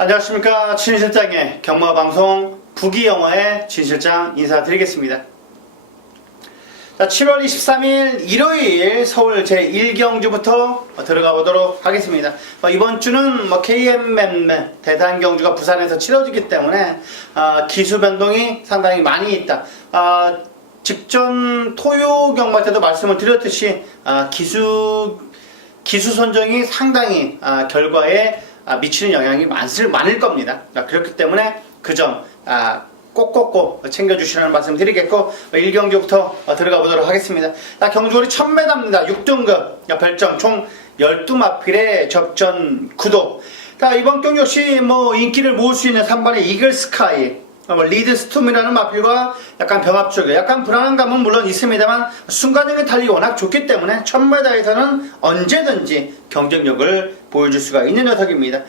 안녕하십니까. 진실장의 경마방송 부기영어의 진실장 인사드리겠습니다. 자, 7월 23일 일요일 서울 제1경주부터 들어가 보도록 하겠습니다. 이번 주는 KMM 대단경주가 부산에서 치러지기 때문에 기수 변동이 상당히 많이 있다. 직전 토요 경마 때도 말씀을 드렸듯이 기수 선정이 상당히 결과에 미치는 영향이 많을 겁니다. 그렇기 때문에 그 점 꼭꼭꼭 챙겨주시라는 말씀 드리겠고, 1경주부터 들어가 보도록 하겠습니다. 경주거리 1000m입니다. 6등급 별점 총 12마필의 접전 구도. 이번 경주 역시 인기를 모을 수 있는 3번의 이글스카이, 리드 스톰이라는 마필과 약간 병합 쪽에 약간 불안한 감은 물론 있습니다만 순간적인 달리기 워낙 좋기 때문에 1000m에서는 언제든지 경쟁력을 보여줄 수가 있는 녀석입니다.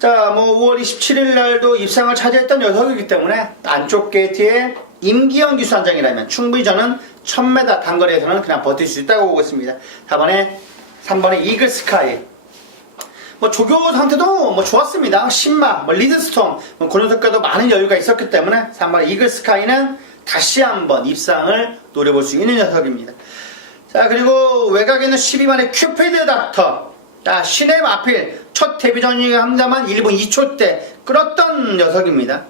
5월 27일 날도 입상을 차지했던 녀석이기 때문에 안쪽 게이트에 임기영 기수 한장이라면 충분히 저는 1000m 단거리에서는 그냥 버틸 수 있다고 보고 있습니다. 3번의 이글스카이, 조교 상태도 좋았습니다. 신마, 리드스톰, 그 녀석과도 많은 여유가 있었기 때문에 3번의 이글스카이는 다시 한번 입상을 노려볼 수 있는 녀석입니다. 그리고 외곽에는 12번의 큐피드 닥터, 신의 마필, 첫 데뷔전이긴 합니다만 1분 2초 때 끌었던 녀석입니다.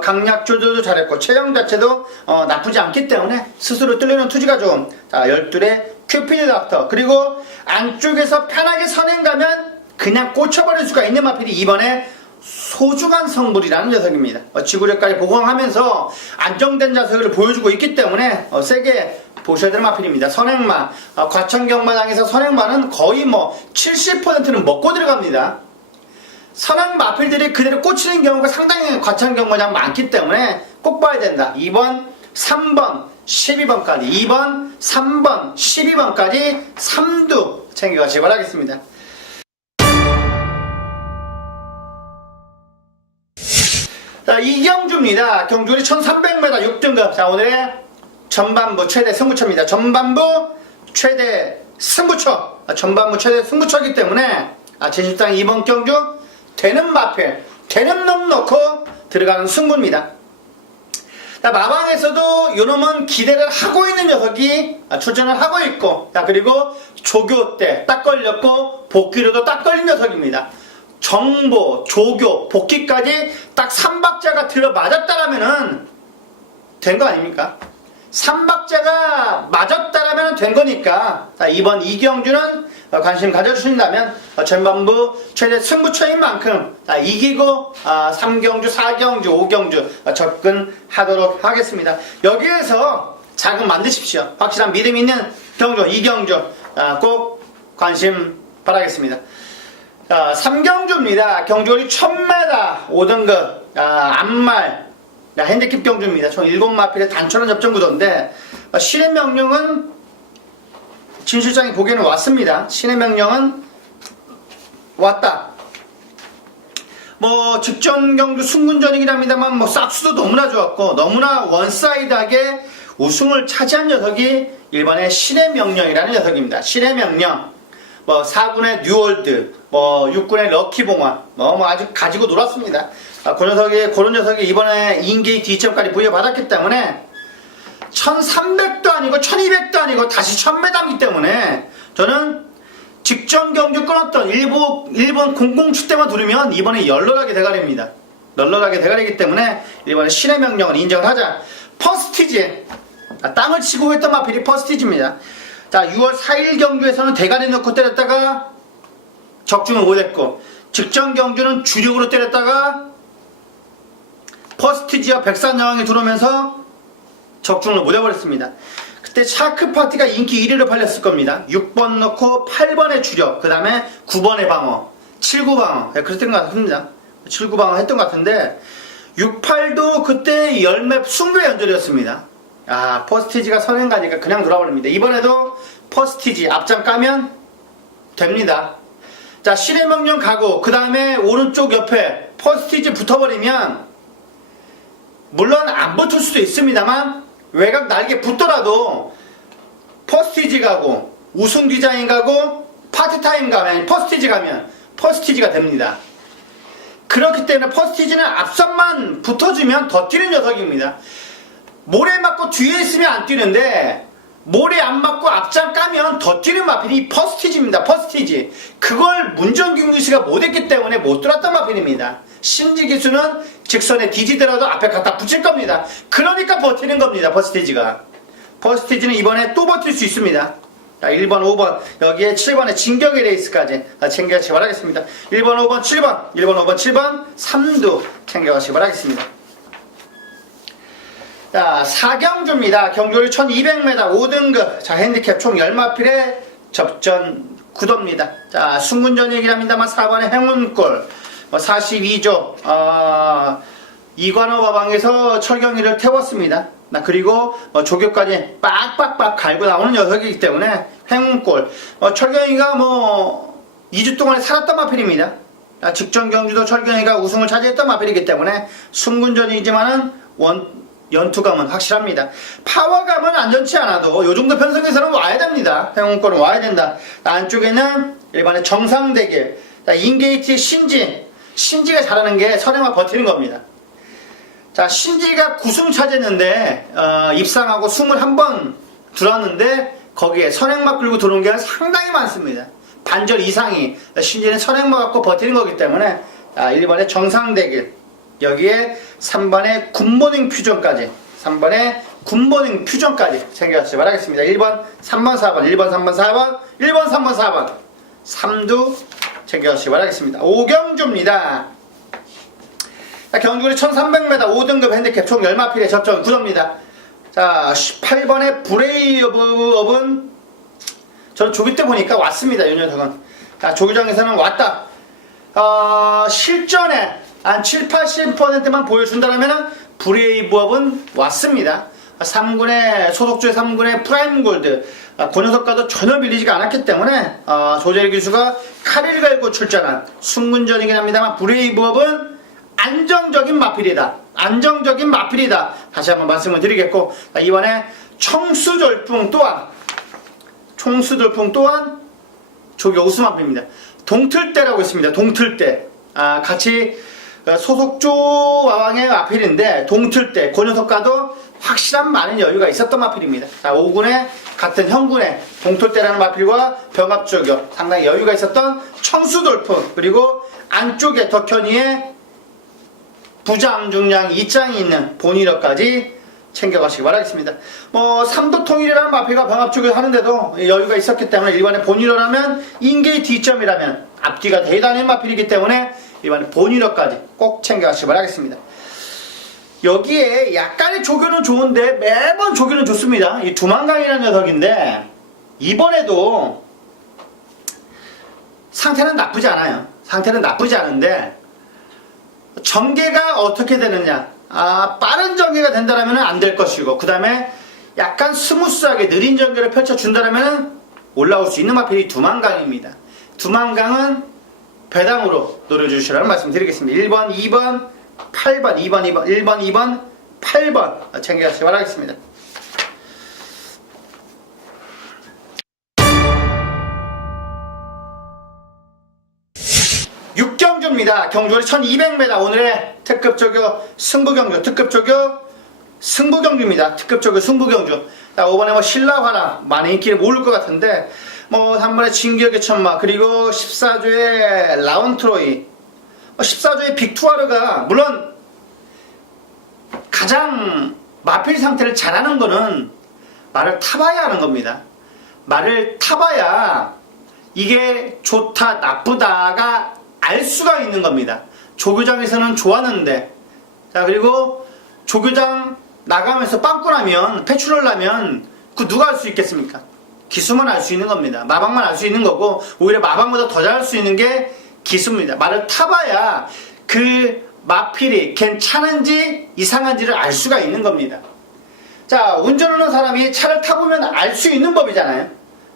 강약 조절도 잘했고 체형 자체도 나쁘지 않기 때문에 스스로 뚫리는 투지가 좋은 12의 큐피드 닥터, 그리고 안쪽에서 편하게 선행 가면 그냥 꽂혀버릴 수가 있는 마필이 이번에 소중한 성불이라는 녀석입니다. 지구력까지 보강하면서 안정된 자세를 보여주고 있기 때문에 세게 보셔야 되는 마필입니다. 선행마, 과천경마장에서 선행마는 거의 70%는 먹고 들어갑니다. 선행 마필들이 그대로 꽂히는 경우가 상당히 과천경마장 많기 때문에 꼭 봐야 된다. 2번, 3번, 12번까지 2번, 3번, 12번까지 3두 챙겨가시기 바라겠습니다. 이경주입니다. 경주거리 1300m 6등급. 오늘의 전반부 최대 승부처입니다. 전반부 최대 승부처이기 때문에 진실장 이번 경주 되는 마필, 되는 놈 넣고 들어가는 승부입니다. 마방에서도 요놈은 기대를 하고 있는 녀석이 출전을 하고 있고, 그리고 조교 때 딱 걸렸고 복귀로도 딱 걸린 녀석입니다. 정보, 조교, 복귀까지 딱 3박자가 들어맞았다라면은 된 거 아닙니까? 3박자가 맞았다라면 된 거니까 이번 이경주는 관심 가져주신다면 전반부 최대 승부처인 만큼 이기고 3경주, 4경주, 5경주 접근하도록 하겠습니다. 여기에서 자금 만드십시오. 확실한 믿음 있는 경주, 이경주 꼭 관심 바라겠습니다. 3경주입니다. 경주거리 1000m 5등급 안말 핸디캡 경주입니다. 총 7마필의 단촐한 접전 구도인데 신의 명령은 진실장이 보기에는 왔습니다. 신의 명령은 왔다. 직전 경주 승군전이긴 합니다만 싹수도 너무나 좋았고 너무나 원사이드하게 우승을 차지한 녀석이 1번의 신의 명령이라는 녀석입니다. 신의 명령, 4군의 뉴월드, 6군의 럭키봉화, 아주 가지고 놀았습니다. 그런 녀석이 이번에 인게이트 2점까지 부여받았기 때문에 1300도 아니고 1200도 아니고 다시 1000m이기 때문에 저는 직전 경주 끊었던 일본 007 때만 두르면 이번에 널널하게 대가리입니다. 널널하게 대가리이기 때문에 이번에 신의 명령을 인정을 하자. 퍼스티지, 땅을 치고 했던 마필이 퍼스티지입니다. 6월 4일 경주에서는 대가리 넣고 때렸다가 적중을 못했고, 직전 경주는 주력으로 때렸다가 퍼스티지와 백산여왕이 들어오면서 적중을 못해버렸습니다. 그때 샤크파티가 인기 1위로 팔렸을 겁니다. 6번 넣고 8번의 주력, 그 다음에 9번의 방어, 7구 방어, 그랬던 것 같습니다. 7구 방어 했던 것 같은데 6,8도 그때 열매 승부의 연절이었습니다. 퍼스티지가 선행 가니까 그냥 돌아버립니다. 이번에도 퍼스티지 앞장 까면 됩니다. 신의 명령 가고 그 다음에 오른쪽 옆에 퍼스티지 붙어버리면 물론 안 붙을 수도 있습니다만 외곽 날개 붙더라도 퍼스티지 가고 우승 디자인 가고 파트타임 가면 퍼스티지 가면 퍼스티지가 됩니다. 그렇기 때문에 퍼스티지는 앞선만 붙어주면 더 뛰는 녀석입니다. 모래 맞고 뒤에 있으면 안 뛰는데 모래 안 맞고 앞장 까면 더 뛰는 마필이 퍼스티지입니다. 퍼스티지. 그걸 문정균 기수가 못했기 때문에 못 들었던 마필입니다. 신지 기수는 직선에 뒤지더라도 앞에 갖다 붙일 겁니다. 그러니까 버티는 겁니다. 퍼스티지가. 퍼스티지는 이번에 또 버틸 수 있습니다. 자, 1번, 5번, 여기에 7번의 진격의 레이스까지 챙겨가시기 바라겠습니다. 1번, 5번, 7번, 1번, 5번, 7번, 3두 챙겨가시기 바라겠습니다. 자, 사경주입니다. 경주를 1200m 5등급. 자, 핸디캡 총 10마필의 접전 구도입니다. 자, 순군전 얘기를 합니다만 4번의 행운골, 42조, 이관호 마방에서 철경이를 태웠습니다. 그리고 조교까지 빡빡빡 갈고 나오는 녀석이기 때문에 행운골. 철경이가 2주 동안에 살았던 마필입니다. 직전 경주도 철경이가 우승을 차지했던 마필이기 때문에 순군전이지만은 연투감은 확실합니다. 파워감은 안전치 않아도 요정도 편성에서는 와야 됩니다. 행운골은 와야 된다. 안쪽에는 일반의 정상대길, 인게이트의 신지가 잘하는 게 선행과 버티는 겁니다. 자, 신지가 9승 차지했는데 입상하고 21번 들어왔는데 거기에 선행막 끌고 들어온 게 상당히 많습니다. 반절 이상이. 신지는 선행막 갖고 버티는 거기 때문에 1번의 정상대길, 여기에 3번의 굿모닝 퓨전까지, 3번의 굿모닝 퓨전까지 챙겨가시기 바라겠습니다. 1번, 3번, 4번, 1번, 3번, 4번, 1번, 3번, 4번 3두 챙겨가시기 바라겠습니다. 오경주입니다. 경주거리 1300m 5등급 핸디캡 총 10마필의 접전 구도입니다. 자, 18번의 브레이업은 저는 조기 때 보니까 왔습니다. 이 녀석은. 자, 조기장에서는 왔다. 실전에 한 7~80%만 보여준다면 브레이브업은 왔습니다. 3군의 소속주의 3군의 프라임 골드, 그 녀석과도 전혀 밀리지가 않았기 때문에 조재일 기수가 칼을 갈고 출전한 순군전이긴 합니다만 브레이브업은 안정적인 마필이다. 안정적인 마필이다. 다시 한번 말씀을 드리겠고, 이번에 청수돌풍 또한 조기 우수 마필입니다. 동틀대라고 있습니다. 동틀대. 같이 소속조 와왕의 마필인데 동틀대, 그 녀석과도 확실한 많은 여유가 있었던 마필입니다. 자, 5군의 같은 형군의 동틀대라는 마필과 병합조교, 상당히 여유가 있었던 청수돌풍, 그리고 안쪽에 덕현이의 부장 중량 2장이 있는 본일어까지 챙겨가시기 바라겠습니다. 3도 통일이라는 마필과 병합조교를 하는데도 여유가 있었기 때문에 일반의 본일어라면 인게이트 2점이라면 앞뒤가 대단한 마필이기 때문에 이번에 본일어까지 꼭 챙겨가시기 바라겠습니다. 여기에 약간의 조교는 좋은데 매번 조교는 좋습니다. 이 두만강이라는 녀석인데 이번에도 상태는 나쁘지 않아요. 상태는 나쁘지 않은데 전개가 어떻게 되느냐, 빠른 전개가 된다면 안 될 것이고, 그 다음에 약간 스무스하게 느린 전개를 펼쳐준다면 올라올 수 있는 마필이 두만강입니다. 두만강은 배당으로 노려주시라는 말씀 드리겠습니다. 1번, 2번, 8번, 2번, 2번, 1번, 2번, 8번 챙겨가시기 바라겠습니다. 경주입니다. 경주거리 1200m 오늘의 특급조교 승부경주, 특급조교 승부경주입니다. 특급조교 승부경주. 자, 5번에 신라화랑 많이 인기를 모를 것 같은데 3번에 진격의 천마, 그리고 14조의 라운트로이, 14조의 빅투아르가 물론 가장 마필 상태를 잘하는 거는 말을 타봐야 하는 겁니다. 말을 타봐야 이게 좋다 나쁘다가 알 수가 있는 겁니다. 조교장에서는 좋았는데, 자, 그리고 조교장 나가면서 빵꾸 나면, 패출을 나면 그 누가 알 수 있겠습니까? 기수만 알 수 있는 겁니다. 마방만 알 수 있는 거고, 오히려 마방보다 더 잘할 수 있는 게 기수입니다. 말을 타봐야 그 마필이 괜찮은지 이상한지를 알 수가 있는 겁니다. 자, 운전하는 사람이 차를 타보면 알 수 있는 법이잖아요.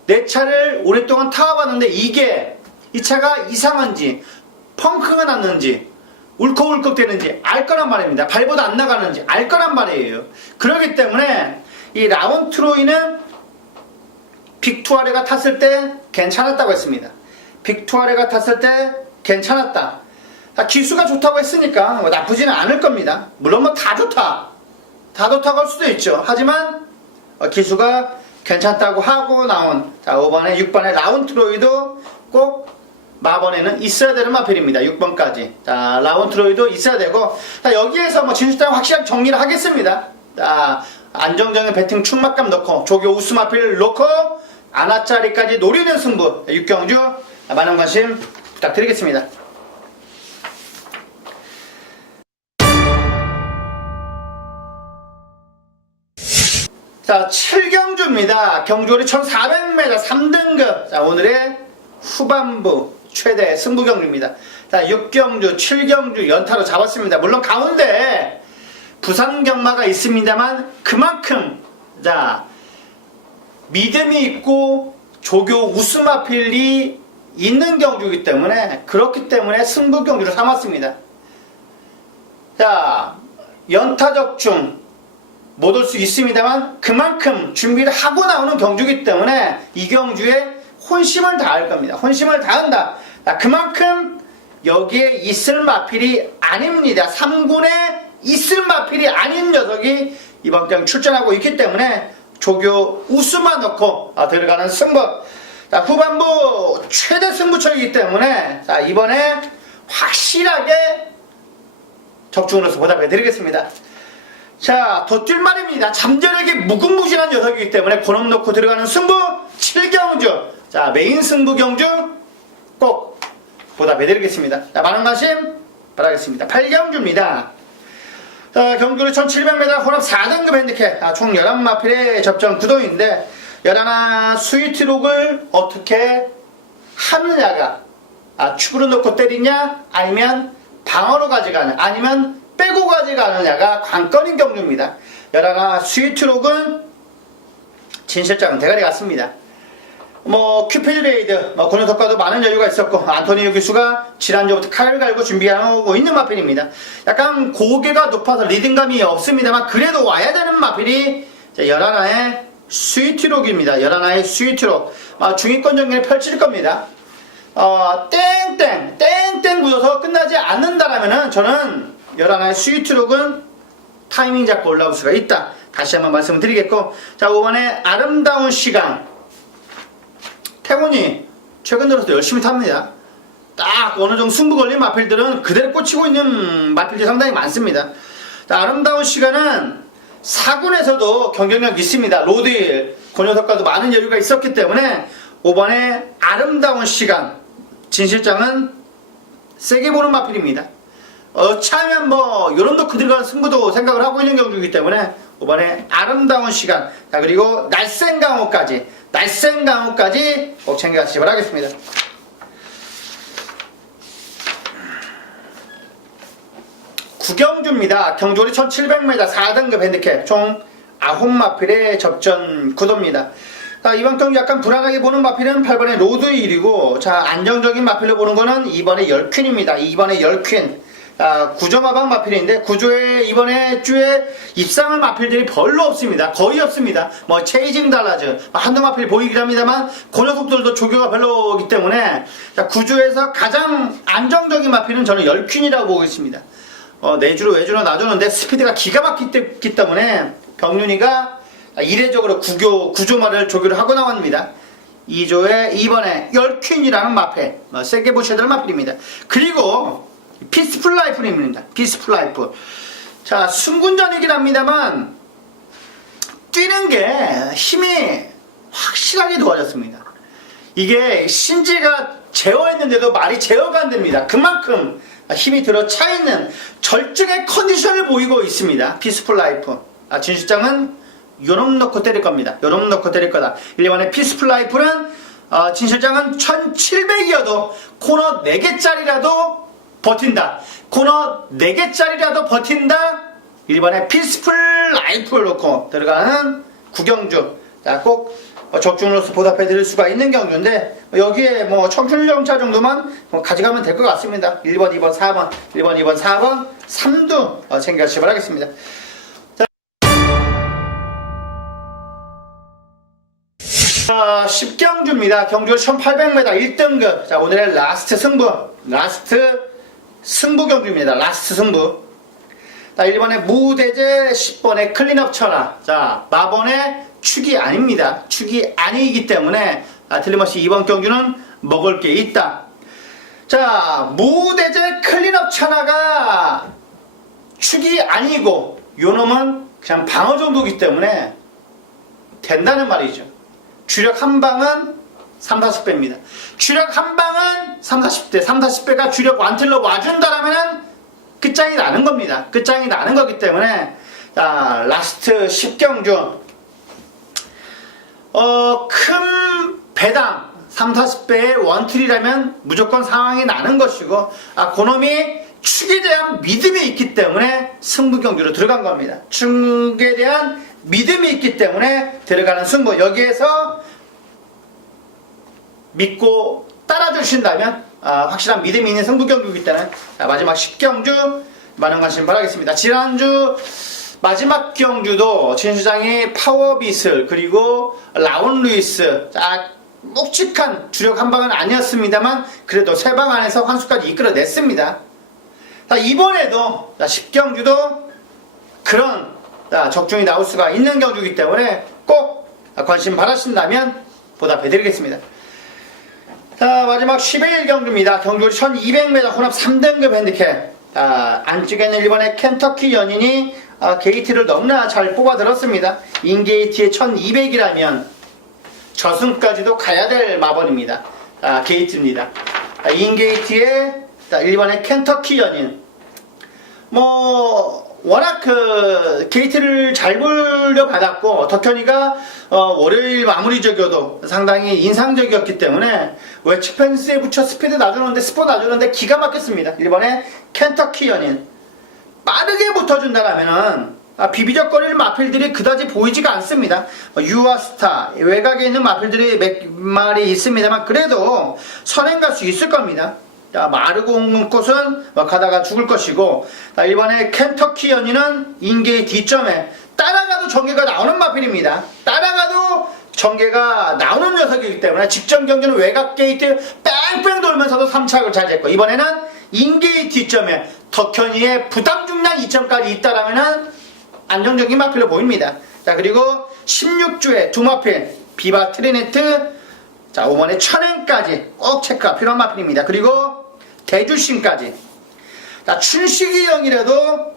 내 차를 오랫동안 타와봤는데 이 차가 이상한지, 펑크가 났는지, 울컥울컥 되는지 알 거란 말입니다. 발보다 안 나가는지 알 거란 말이에요. 그렇기 때문에 이 라운트로이는 빅투아레가 탔을 때 괜찮았다고 했습니다. 빅투아레가 탔을 때 괜찮았다. 기수가 좋다고 했으니까 뭐 나쁘지는 않을 겁니다. 물론 뭐 다 좋다고 할 수도 있죠. 하지만 기수가 괜찮다고 하고 나온 5번에 6번에 라운트로이도 꼭 마번에는 있어야 되는 마필입니다. 6번까지. 자, 라운트로이도 있어야 되고, 자, 여기에서 뭐 진실장 확실하게 정리를 하겠습니다. 자, 안정적인 배팅 충막감 넣고, 조교 우수 마필 넣고, 아나짜리까지 노리는 승부. 6경주 많은 관심 부탁드리겠습니다. 자, 7경주입니다. 경주거리 1400m 3등급. 자, 오늘의 후반부 최대 승부 경주입니다. 자, 6경주, 7경주 연타로 잡았습니다. 물론 가운데 부산 경마가 있습니다만 그만큼 자, 믿음이 있고 조교 우스마필이 있는 경주이기 때문에 그렇기 때문에 승부 경주를 삼았습니다. 자, 연타 적중 못 올 수 있습니다만 그만큼 준비를 하고 나오는 경주이기 때문에 이 경주에 혼심을 다할 겁니다. 혼심을 다한다. 그만큼 여기에 있을 마필이 아닙니다. 3군에 있을 마필이 아닌 녀석이 이번 경 출전하고 있기 때문에 조교 우수만 넣고 들어가는 승부. 자, 후반부 최대 승부처이기 때문에 자, 이번에 확실하게 적중으로서 보답해 드리겠습니다. 자, 덧뛸 말입니다. 잠재력이 무궁무진한 녀석이기 때문에 고놈 넣고 들어가는 승부 7경주. 자, 메인 승부 경주 꼭 보답해 드리겠습니다. 자, 많은 관심 바라겠습니다. 8경주입니다. 자, 경주는 1700m 혼합 4등급 핸디캡. 총 11마필의 접전 구도인데 11 스위트록을 어떻게 하느냐가 축으로 넣고 때리냐 아니면 방어로 가져가냐 아니면 빼고 가져가느냐가 관건인 경주입니다. 11 스위트록은 진실장은 대가리 같습니다. 뭐 큐피드 레이드 그 녀석과도 많은 여유가 있었고 안토니오 기수가 지난주부터 칼을 갈고 준비하고 있는 마필입니다. 약간 고개가 높아서 리듬감이 없습니다만 그래도 와야 되는 마필이 11의 스위트록입니다. 11의 스위트록 중위권 경기를 펼칠 겁니다. 땡땡 묻어서 끝나지 않는다라면은 저는 11의 스위트록은 타이밍 잡고 올라올 수가 있다. 다시 한번 말씀을 드리겠고, 자, 5번에 아름다운 시간. 태곤이 최근 들어서 열심히 탑니다. 딱 어느 정도 승부 걸린 마필들은 그대로 꽂히고 있는 마필들이 상당히 많습니다. 자, 아름다운 시간은 4군에서도 경쟁력이 있습니다. 로드힐, 그 녀석과도 많은 여유가 있었기 때문에 5번에 아름다운 시간. 진실장은 세게 보는 마필입니다. 차면 뭐 요런 도 들어가는 승부도 생각을 하고 있는 경주이기 때문에 5번에 아름다운 시간. 자, 그리고 날쌘강호까지 꼭 챙겨가시기 바라겠습니다. 구경주입니다. 경주거리 1700m 4등급 핸디캡 총 9마필의 접전 구도입니다. 자, 이번 경기 약간 불안하게 보는 마필은 8번의 로드힐이고, 자, 안정적인 마필로 보는 거는 2번의 열퀸입니다. 2번의 열퀸. 구조마방 마필인데 구조에 이번에 주에 입상할 마필들이 별로 없습니다. 거의 없습니다. 뭐 체이징 달라즈 한두 마필 보이긴 합니다만 그 녀석들도 조교가 별로이기 때문에 구조에서 가장 안정적인 마필은 저는 열퀸이라고 보고 있습니다. 내주로 외주로 놔주는데 스피드가 기가 막히기 때문에 병윤이가 이례적으로 구조말을 조교를 하고 나왔습니다. 2조에 2번에 열퀸이라는 마필 세게 보셔야 될 마필입니다. 그리고 피스풀 라이프입니다. 피스풀 라이프. 자, 순군전이긴 합니다만 뛰는 게 힘이 확실하게 좋아졌습니다. 이게 신지가 제어했는데도 말이 제어가 안 됩니다. 그만큼 힘이 들어 차있는 절정의 컨디션을 보이고 있습니다. 피스풀 라이프. 진실장은 요놈 넣고 때릴 겁니다. 요놈 넣고 때릴 거다. 1번의 피스풀 라이프는 진실장은 1700이어도 코너 4개짜리라도 버틴다. 코너 4개짜리라도 버틴다. 1번에 피스풀 라이프를 놓고 들어가는 구경주. 자, 꼭 적중으로서 보답해 드릴 수가 있는 경주인데 여기에 뭐 청춘정차 정도만 가져가면 될 것 같습니다. 1번, 2번, 4번, 1번, 2번, 4번, 3두 챙겨가시기 바라겠습니다. 자, 10경주입니다. 경주 1800m 1등급. 자, 오늘의 라스트 승부. 라스트 승부 경주입니다. 라스트 승부. 자, 1번에 무대제, 10번에 클린업 천하. 자, 마번의 축이 아닙니다. 축이 아니기 때문에 틀림없이 이번 경주는 먹을 게 있다. 자, 무대제 클린업 천하가 축이 아니고 요놈은 그냥 방어 정도이기 때문에 된다는 말이죠. 주력 한 방은 3, 40배입니다. 주력 한 방은 3, 40대. 3, 40배가 주력 완틀로 와준다라면은 끝장이 나는 겁니다. 끝장이 나는 거기 때문에 자, 라스트 10경주 큰 배당 3, 40배의 원툴이라면 무조건 상황이 나는 것이고 그놈이 축에 대한 믿음이 있기 때문에 승부 경주로 들어간 겁니다. 축에 대한 믿음이 있기 때문에 들어가는 승부. 여기에서 믿고 따라주신다면 확실한 믿음이 있는 승부 경주이기 때문에 마지막 10경주 많은 관심 바라겠습니다. 지난주 마지막 경주도 진시장이 파워빗을 그리고 라온 루이스 묵직한 주력 한 방은 아니었습니다만 그래도 세 방 안에서 환수까지 이끌어냈습니다. 이번에도 10경주도 그런 적중이 나올 수가 있는 경주이기 때문에 꼭 관심 바라신다면 보답해드리겠습니다. 자, 마지막 11경주입니다. 경주리 1200m 혼합 3등급 핸디캡. 안쪽에는 1번의 켄터키 연인이 게이트를 너무나 잘 뽑아들었습니다. 인게이트의 1200이라면 저승까지도 가야 될 마번입니다. 게이트입니다. 인게이트의 1번의 켄터키 연인. 워낙 게이트를 잘 물려받았고 덕현이가 월요일 마무리적이어도 상당히 인상적이었기 때문에 외측 펜스에 붙여 스피드 놔주는데 스포 놔주는데 기가 막혔습니다. 1번에 켄터키 연인 빠르게 붙어준다라면은 비비적거리는 마필들이 그다지 보이지가 않습니다. 유아스타 외곽에 있는 마필들이 몇 마리 있습니다만 그래도 선행 갈 수 있을 겁니다. 마르고 온 꽃은 가다가 죽을 것이고 이번에 켄터키 연인은 인게이 뒷점에 따라가도 전개가 나오는 마필입니다. 따라가도 전개가 나오는 녀석이기 때문에 직전 경기는 외곽 게이트 뺑뺑 돌면서도 3착을 잘 쟀고 이번에는 인게이 뒷점에 덕현이의 부담 중량 2점까지 있다라면은 안정적인 마필로 보입니다. 자, 그리고 16주에 두 마필 비바 트리네트 5번에 천행까지 꼭 체크가 필요한 마필입니다. 그리고 대주신까지. 춘식이 형이라도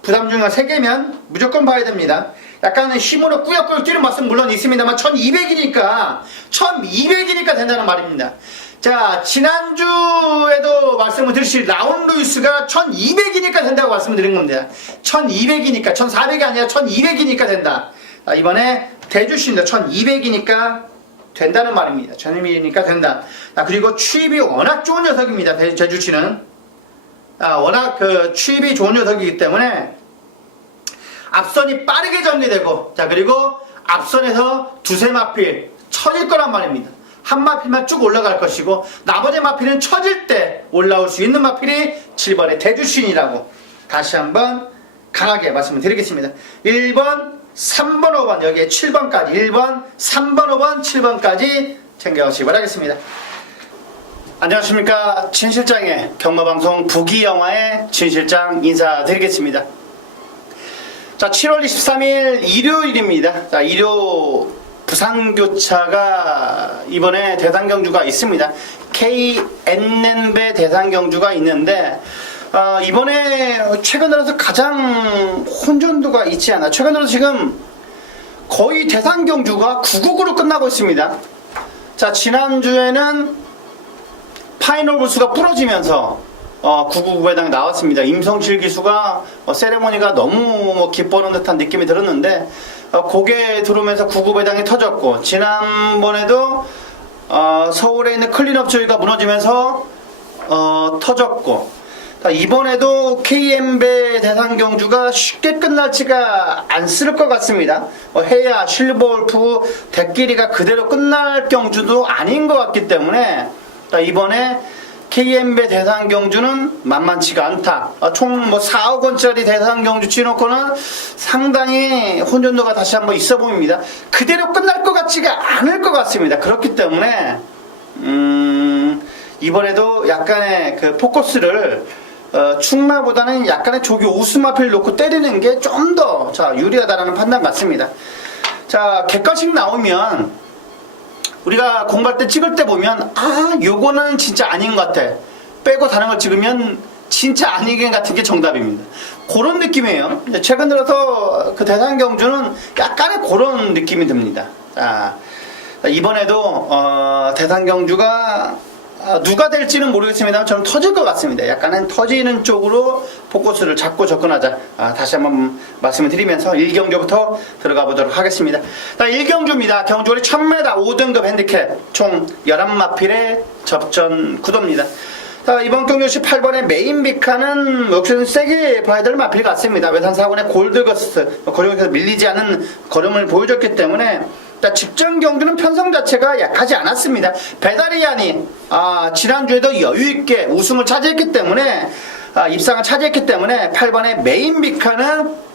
부담 중량 3개면 무조건 봐야 됩니다. 약간은 힘으로 꾸역꾸역 뛰는 맛은 물론 있습니다만 1200이니까 된다는 말입니다. 자, 지난주에도 말씀을 드리실 라온 루이스가 1200이니까 된다고 말씀을 드린 겁니다. 1200이니까 1400이 아니라 1200이니까 된다. 이번에 대주신도 1200이니까 된다는 말입니다. 1200이니까 된다. 그리고 추입이 워낙 좋은 녀석입니다. 제주치는 워낙 추입이 좋은 녀석이기 때문에 앞선이 빠르게 정리되고 그리고 앞선에서 두세 마필 쳐질 거란 말입니다. 한 마필만 쭉 올라갈 것이고 나머지 마필은 쳐질 때 올라올 수 있는 마필이 7번의 대주신이라고 다시 한번 강하게 말씀을 드리겠습니다. 1번 3번, 5번, 여기에 7번까지 1번, 3번, 5번, 7번까지 챙겨가시기 바라겠습니다. 안녕하십니까. 진실장의 경마방송 부기영화의 진실장 인사드리겠습니다. 자, 7월 23일 일요일입니다. 자, 일요 부산교차가 이번에 대상경주가 있습니다. KNN배 대상경주가 있는데 이번에 최근 들어서 가장 혼전도가 있지 않아. 최근 들어서 지금 거의 대상경주가 9국으로 끝나고 있습니다. 자, 지난주에는 파이널 부스가 부러지면서 9국 배당이 나왔습니다. 임성실 기수가 세레모니가 너무 기뻐하는 듯한 느낌이 들었는데 고개 들어오면서 9국 배당이 터졌고 지난번에도 서울에 있는 클린업 조이가 무너지면서 터졌고 이번에도 KM배 대상경주가 쉽게 끝날지가 않을 것 같습니다. 해야 실버울프 대끼리가 그대로 끝날 경주도 아닌 것 같기 때문에 이번에 KM배 대상경주는 만만치가 않다. 총 4억 원짜리 대상경주 치놓고는 상당히 혼전도가 다시 한번 있어 보입니다. 그대로 끝날 것 같지가 않을 것 같습니다. 그렇기 때문에 이번에도 약간의 그 포커스를 충마보다는 약간의 조기 우스마필 놓고 때리는 게 좀 더 유리하다라는 판단 같습니다. 자, 객관식 나오면 우리가 공부할 때 찍을 때 보면 요거는 진짜 아닌 것 같아 빼고 다른 걸 찍으면 진짜 아닌 것 같은 게 정답입니다. 그런 느낌이에요. 최근 들어서 그 대상경주는 약간의 그런 느낌이 듭니다. 자, 이번에도 대상경주가 누가 될지는 모르겠습니다만 저는 터질 것 같습니다. 약간은 터지는 쪽으로 포커스를 잡고 접근하자. 다시 한번 말씀을 드리면서 1경주부터 들어가 보도록 하겠습니다. 1경주입니다. 경주거리 1000m 5등급 핸디캡 총 11마필의 접전 구도입니다. 자, 이번 경주 18번의 메인비카는 역시 세게 봐야 될 마필 같습니다. 외산 4번의 골드거스트 걸음에서 밀리지 않은 걸음을 보여줬기 때문에 직전 경주는 편성 자체가 약하지 않았습니다. 베다리안이 지난주에도 여유있게 우승을 차지했기 때문에 입상을 차지했기 때문에 8번의 메인비카는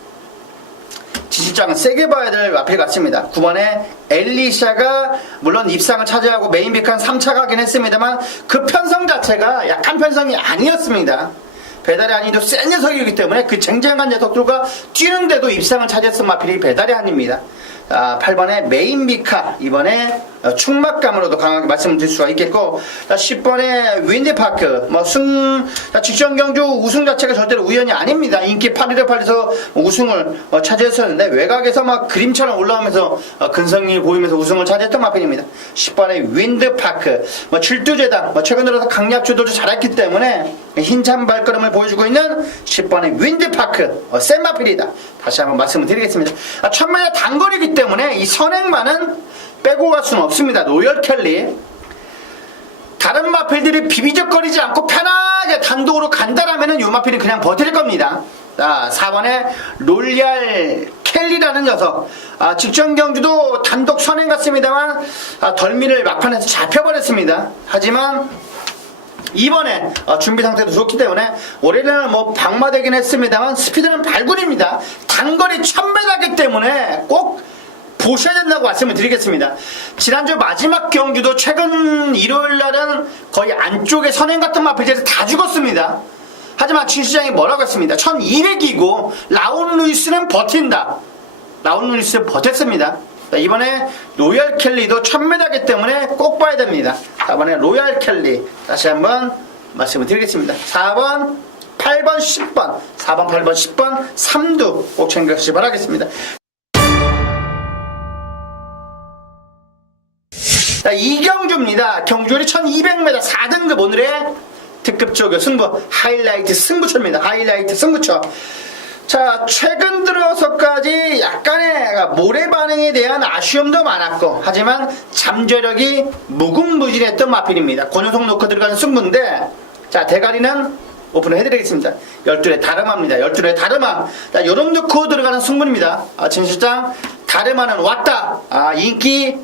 지지장은 세게 봐야 될 마필 같습니다. 9번의 엘리샤가 물론 입상을 차지하고 메인비카는 3차 가긴 했습니다만 그 편성 자체가 약한 편성이 아니었습니다. 베다리안이도 센 녀석이기 때문에 그 쟁쟁한 녀석들과 뛰는데도 입상을 차지했던 마필이 베다리안입니다. 8번의 메인비카 이번에 충막감으로도 강하게 말씀을 드릴 수가 있겠고 10번의 윈디파크 직전 경주 우승 자체가 절대로 우연이 아닙니다. 인기 8위를 팔려서 우승을 차지했었는데 외곽에서 막 그림처럼 올라오면서 근성이 보이면서 우승을 차지했던 마필입니다. 10번의 윈드파크 출두제다 최근 들어서 강약 주도도 잘했기 때문에 힘찬 발걸음을 보여주고 있는 10번의 윈드파크 센 마필이다. 다시 한번 말씀을 드리겠습니다. 1000m 단거리이기 때문에 이 선행만은 빼고 갈 수는 없습니다. 로열 켈리 다른 마필들이 비비적거리지 않고 편하게 단독으로 간다라면 이 마필은 그냥 버틸 겁니다. 4번에 로열 켈리라는 녀석 직전 경주도 단독 선행 같습니다만 덜미를 막판에서 잡혀버렸습니다. 하지만 이번에 준비 상태도 좋기 때문에 올해는 방마되긴 했습니다만 스피드는 발군입니다. 단거리 1000m이기 때문에 꼭 보셔야 된다고 말씀을 드리겠습니다. 지난주 마지막 경주도 최근 일요일날은 거의 안쪽에 선행 같은 마필들이 다 죽었습니다. 하지만 진시장이 뭐라고 했습니다. 1200이고 라운 루이스는 버틴다. 라운 루이스는 버텼습니다. 이번에 로열 켈리도 1000m이기 때문에 꼭 봐야 됩니다. 4번에 로열 켈리 다시 한번 말씀을 드리겠습니다. 4번, 8번, 10번 4번, 8번, 10번 3두 꼭 챙겨주시기 바라겠습니다. 이경주입니다. 경주거리 1200m 4등급 오늘의 특급적 승부 하이라이트 승부처입니다. 하이라이트 승부처. 자, 최근 들어서까지 약간의 모래 반응에 대한 아쉬움도 많았고 하지만 잠재력이 무궁무진했던 마필입니다. 권효석 놓고 들어가는 승부인데 자, 대가리는 오픈을 해드리겠습니다. 12의 다르마입니다. 12의 다르마. 자, 요런 넣고 들어가는 승부입니다. 진실장 다르마는 왔다. 인기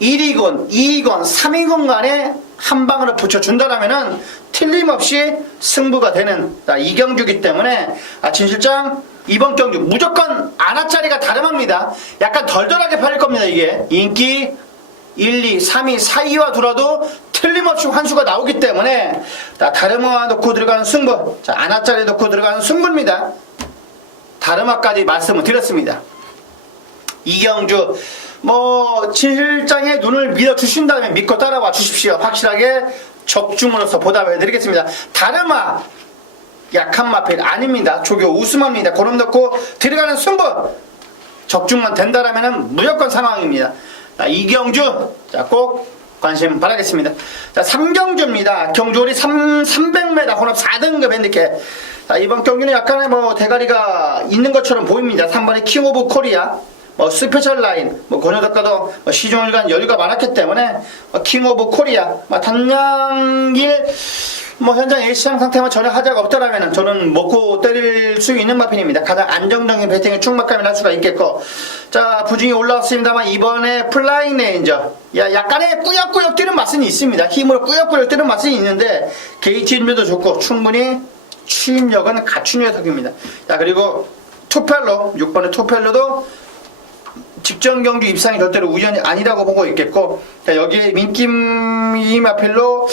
1위건 2위건 3위건 간에 한 방으로 붙여준다라면은 틀림없이 승부가 되는 이경주기 때문에 진실장 이번 경주 무조건 아나짜리가 다름합니다. 약간 덜덜하게 팔릴 겁니다. 이게 인기 1, 2, 3위, 4위와 두라도 틀림없이 환수가 나오기 때문에 다르마 놓고 들어가는 승부 아나짜리 놓고 들어가는 승부입니다. 다르마까지 말씀을 드렸습니다. 이경주 진실장의 눈을 믿어주신다면 믿고 따라와 주십시오. 확실하게 적중으로서 보답해드리겠습니다. 다르마 약한 마필 아닙니다. 조교 우스마입니다. 고름 넣고 들어가는 승부 적중만 된다라면 무조건 상황입니다. 이경주 꼭 관심 바라겠습니다. 3경주입니다. 경주거리 300m 혼합 4등급 핸디캡. 이번 경기는 약간의 대가리가 있는 것처럼 보입니다. 3번의 킹 오브 코리아 스페셜 라인 권효덕과도 시종일관 여유가 많았기 때문에 킹 오브 코리아 단량길 현장 A시장 상태만 전혀 하자가 없더라면 저는 먹고 때릴 수 있는 마핀입니다. 가장 안정적인 배팅에 충막감이 날 수가 있겠고 자, 부중이 올라왔습니다만 이번에 플라잉 레인저 약간의 꾸역꾸역 뛰는 맛은 있습니다. 힘으로 꾸역꾸역 뛰는 맛은 있는데 게이트 인면도 좋고 충분히 추임력은 갖춘 녀석입니다. 자, 그리고 투펠로 6번의 투펠로도 직전 경주 입상이 절대로 우연이 아니라고 보고 있겠고, 자, 여기에 민김이 마필로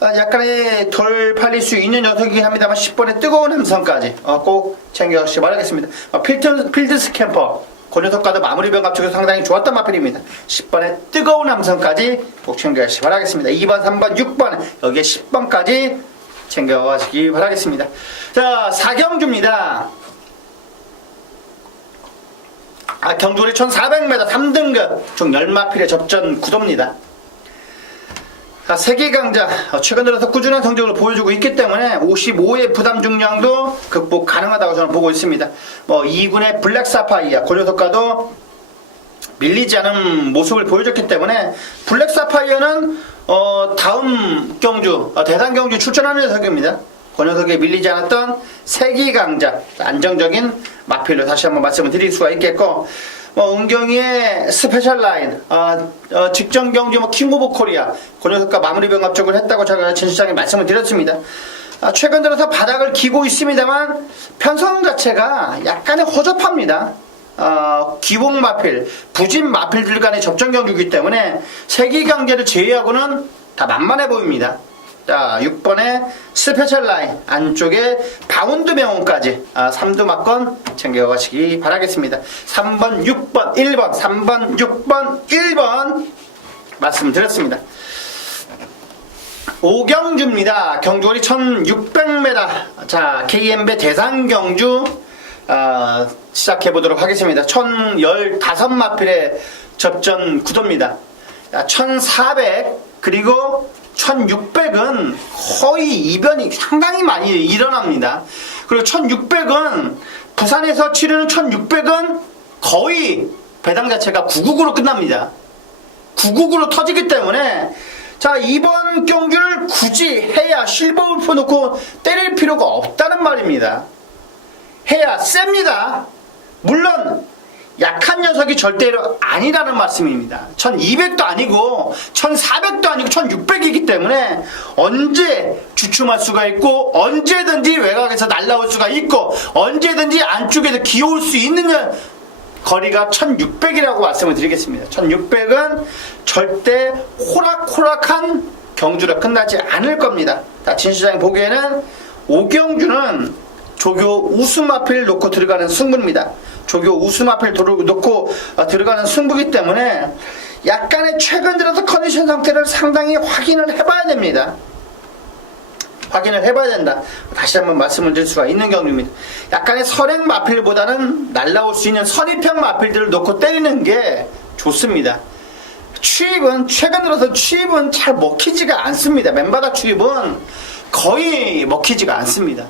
약간의 덜 팔릴 수 있는 녀석이긴 합니다만 10번의 뜨거운 함성까지 꼭 챙겨가시기 바라겠습니다. 필드 스캠퍼 그 녀석과도 마무리 변갑 쪽에서 상당히 좋았던 마필입니다. 10번의 뜨거운 함성까지 꼭 챙겨가시기 바라겠습니다. 2번, 3번, 6번 여기에 10번까지 챙겨가시기 바라겠습니다. 자, 4경주입니다. 경주거리 1400m 3등급 총 10마필의 접전 구도입니다. 세계 강자 최근 들어서 꾸준한 성적을 보여주고 있기 때문에 55의 부담 중량도 극복 가능하다고 저는 보고 있습니다. 2군의 블랙 사파이어 그 녀석과도 밀리지 않은 모습을 보여줬기 때문에 블랙 사파이어는 다음 경주 대상 경주 출전하는 녀석입니다. 그 녀석에 밀리지 않았던 세계 강자 안정적인 마필로 다시 한번 말씀을 드릴 수가 있겠고, 은경이의 스페셜 라인, 직전 경주 킹 오브 코리아 그 녀석과 마무리 병합적을 했다고 제가 진실장에 말씀을 드렸습니다. 최근 들어서 바닥을 기고 있습니다만 편성 자체가 약간의 허접합니다. 기복 마필, 부진 마필들 간의 접전 경주이기 때문에 세기 강제를 제외하고는 다 만만해 보입니다. 자, 6번의 스페셜 라인 안쪽에 바운드 명언까지 3두막건 챙겨가시기 바라겠습니다. 3번, 6번, 1번, 3번, 6번, 1번 말씀드렸습니다. 5경주입니다. 경주거리 1600m. 자, KM배 대상 경주 시작해보도록 하겠습니다. 1015마필의 접전 구도입니다. 1400 그리고 1600은 거의 이변이 상당히 많이 일어납니다. 그리고 1600은 부산에서 치르는 1600은 거의 배당 자체가 999로 끝납니다. 999로 터지기 때문에 자, 이번 경주를 굳이 해야 실버 울프 놓고 때릴 필요가 없다는 말입니다. 해야 셉니다. 물론 약한 녀석이 절대로 아니라는 말씀입니다. 1200도 아니고 1400도 아니고 1600이기 때문에 언제 주춤할 수가 있고 언제든지 외곽에서 날라올 수가 있고 언제든지 안쪽에서 기어올 수 있는 거리가 1600이라고 말씀을 드리겠습니다. 1600은 절대 호락호락한 경주로 끝나지 않을 겁니다. 진시장이 보기에는 5경주는 조교 우수마필 놓고 들어가는 승부입니다. 조교 우수마필 놓고 들어가는 승부이기 때문에 약간의 최근 들어서 컨디션 상태를 상당히 확인을 해봐야 됩니다. 확인을 해봐야 된다. 다시 한번 말씀을 드릴 수가 있는 경주입니다. 약간의 선행 마필보다는 날라올 수 있는 선입형 마필들을 놓고 때리는 게 좋습니다. 최근 들어서 추입은 잘 먹히지가 않습니다. 맨바닥 추입은 거의 먹히지가 않습니다.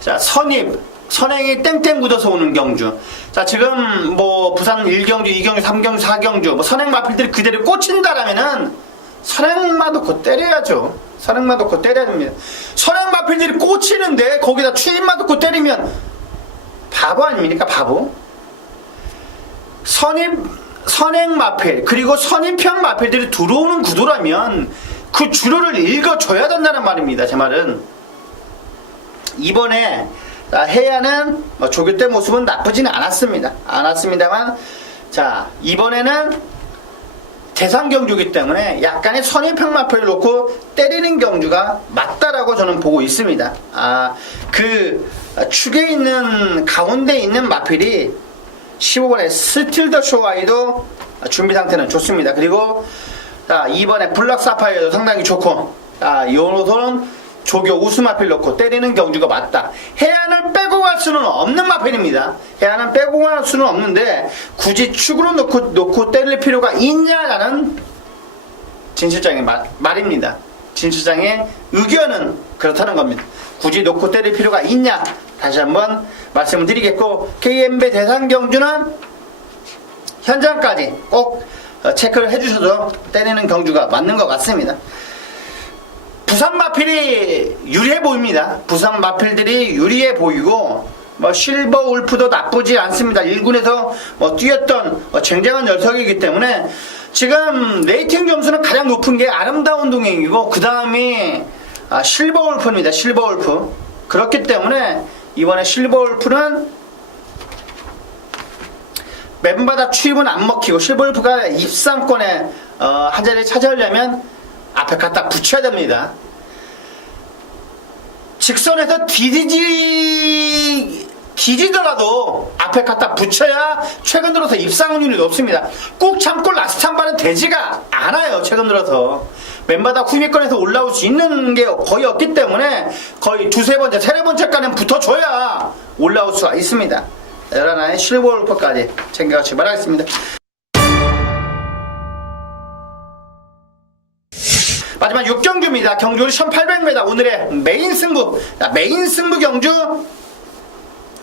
자, 선행이 땡땡 굳어서 오는 경주. 자, 지금 부산 1경주, 2경주, 3경주, 4경주 선행 마필들이 그대로 꽂힌다라면은 선행만 놓고 때려야죠. 선행만 놓고 때려야 됩니다. 선행 마필들이 꽂히는데 거기다 추임만 놓고 때리면 바보 아닙니까? 바보. 선행 마필 그리고 선임평 마필들이 들어오는 구도라면 그 주로를 읽어줘야 된다는 말입니다. 제 말은 이번에 해야는 조교 때 모습은 나쁘지는 않았습니다만 자, 이번에는 대상 경주이기 때문에 약간의 선입형 마필을 놓고 때리는 경주가 맞다라고 저는 보고 있습니다. 그 축에 있는 가운데 있는 마필이 15번의 스틸 더 쇼아이도 준비 상태는 좋습니다. 그리고 이번에 블랙 사파이어도 상당히 좋고 요노도는 조교 우수마필 놓고 때리는 경주가 맞다. 해안을 빼고 갈 수는 없는 마필입니다. 해안은 빼고 갈 수는 없는데 굳이 축으로 놓고 때릴 필요가 있냐라는 진실장의 말입니다. 진실장의 의견은 그렇다는 겁니다. 굳이 놓고 때릴 필요가 있냐? 다시 한번 말씀을 드리겠고, KM배 대상 경주는 현장까지 꼭 체크를 해주셔도 때리는 경주가 맞는 것 같습니다. 부산 마필이 유리해 보입니다. 부산 마필들이 유리해 보이고 실버 울프도 나쁘지 않습니다. 1군에서 뛰었던 쟁쟁한 녀석이기 때문에 지금 레이팅 점수는 가장 높은 게 아름다운 동행이고 그 다음이 실버 울프입니다. 실버 울프. 그렇기 때문에 이번에 실버 울프는 맨바닥 추임은 안 먹히고 실버골프가 입상권에 한 자리를 차지하려면 앞에 갖다 붙여야 됩니다. 직선에서 뒤지더라도 앞에 갖다 붙여야 최근 들어서 입상 확률이 높습니다. 꾹 참고 라스트 한 발은 되지가 않아요. 최근 들어서 맨바닥 후미권에서 올라올 수 있는 게 거의 없기 때문에 거의 두세 번째, 세네 번째까지는 붙어줘야 올라올 수가 있습니다. 11의 실버골프까지 챙겨가시기 바라겠습니다. 마지막 6경주입니다. 경주 1800m 오늘의 메인 승부. 자, 메인 승부 경주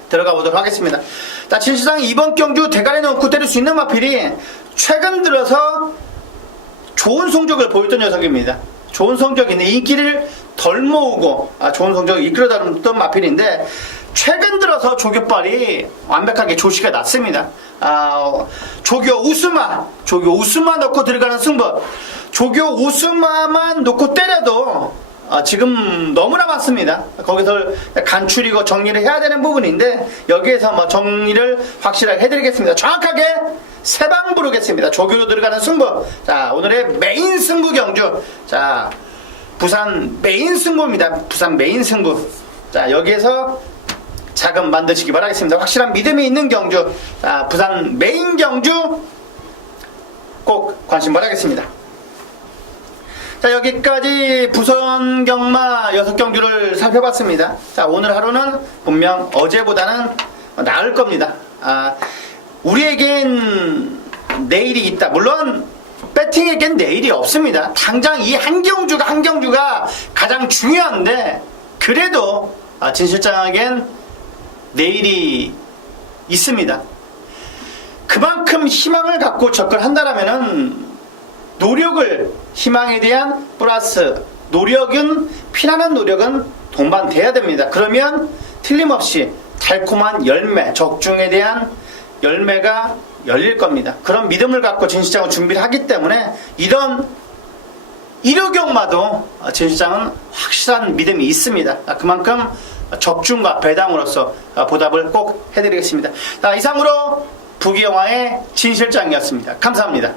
들어가 보도록 하겠습니다. 자, 진실상 이번 경주 대가리 넣고 때릴 수 있는 마필이 최근 들어서 좋은 성적을 보였던 녀석입니다. 좋은 성적인데 인기를 덜 모으고 좋은 성적을 이끌어다녔던 마필인데 최근 들어서 조교빨이 완벽하게 조시가 났습니다. 조교 우스마 넣고 들어가는 승부. 조교 우스마만 놓고 때려도 지금 너무나 많습니다. 거기서 간추리고 정리를 해야 되는 부분인데 여기에서 정리를 확실하게 해드리겠습니다. 정확하게 세 방 부르겠습니다. 조교로 들어가는 승부. 자, 오늘의 메인 승부 경주. 자, 부산 메인 승부입니다. 부산 메인 승부. 자, 여기에서 자금 만드시기 바라겠습니다. 확실한 믿음이 있는 경주. 자, 부산 메인 경주 꼭 관심 바라겠습니다. 자, 여기까지 부산 경마 6경주를 살펴봤습니다. 자, 오늘 하루는 분명 어제보다는 나을 겁니다. 우리에겐 내일이 있다. 물론 배팅에겐 내일이 없습니다. 당장 이 한 경주가 가장 중요한데 그래도 진 실장에겐 내일이 있습니다. 그만큼 희망을 갖고 접근한다라면은 노력을, 희망에 대한 플러스 노력은, 피나는 노력은 동반돼야 됩니다. 그러면 틀림없이 달콤한 열매, 적중에 대한 열매가 열릴 겁니다. 그런 믿음을 갖고 진실장은 준비를 하기 때문에 이런 일요경마도 진실장은 확실한 믿음이 있습니다. 그만큼 적중과 배당으로서 보답을 꼭 해드리겠습니다. 이상으로 부기영화의 진실장이었습니다. 감사합니다.